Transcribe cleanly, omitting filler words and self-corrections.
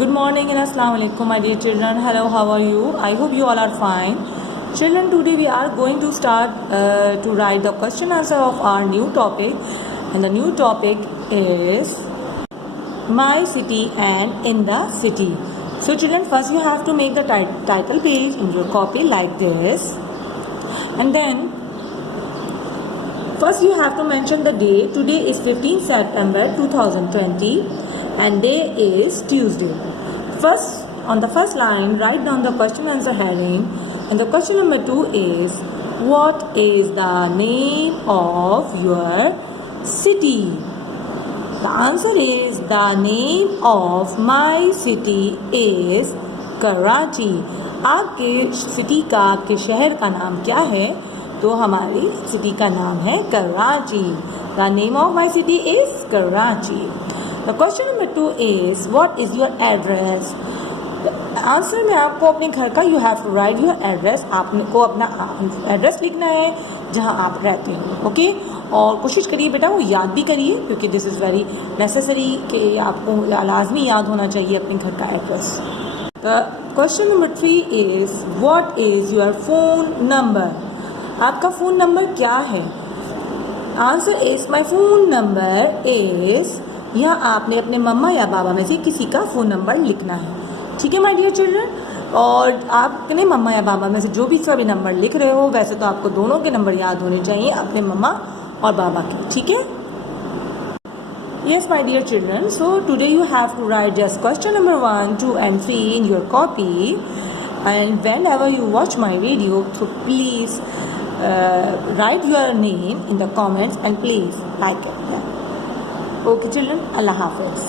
Good morning and Assalamu alaikum, my dear children. Hello, how are you? I hope you all are fine. Children, today we are going to start to write the question answer of our new topic, and the new topic is my city and in the city. So children, first you have to make the title page in your copy like this, and then first you have to mention the day. Today is 15 September 2020 and day is Tuesday. First, on the first line, write down the question answer heading, and the question number 2 is, what is the name of your city? The answer is, the name of my city is Karachi. आपके city का, आपके शहर का नाम क्या है? तो हमारी सिटी का नाम है Karachi. The name of my city is Karachi. The question number 2 is, what is your address? Answer में आपको अपने घर का you have to write your address. आपको अपना एड्रेस लिखना है जहाँ आप रहते हो. ओके, और कोशिश करिए बेटा वो याद भी करिए, क्योंकि दिस इज़ वेरी नेसेसरी कि आपको लाजमी याद होना चाहिए अपने घर का address. The question number 3 is, what is your phone number? आपका फ़ोन नंबर क्या है? Answer is, my phone number is, यहाँ आपने अपने मम्मा या बाबा में से किसी का फ़ोन नंबर लिखना है. ठीक है माय डियर चिल्ड्रन. और आपने मम्मा या बाबा में से जो भी सभी नंबर लिख रहे हो, वैसे तो आपको दोनों के नंबर याद होने चाहिए, अपने मम्मा और बाबा के. ठीक है. Yes, my dear children, so today you have to write just question number 1, 2 and 3 in your copy, and whenever you watch my video, so please write your name in the comments and please like it. Okay children, Allah Hafiz.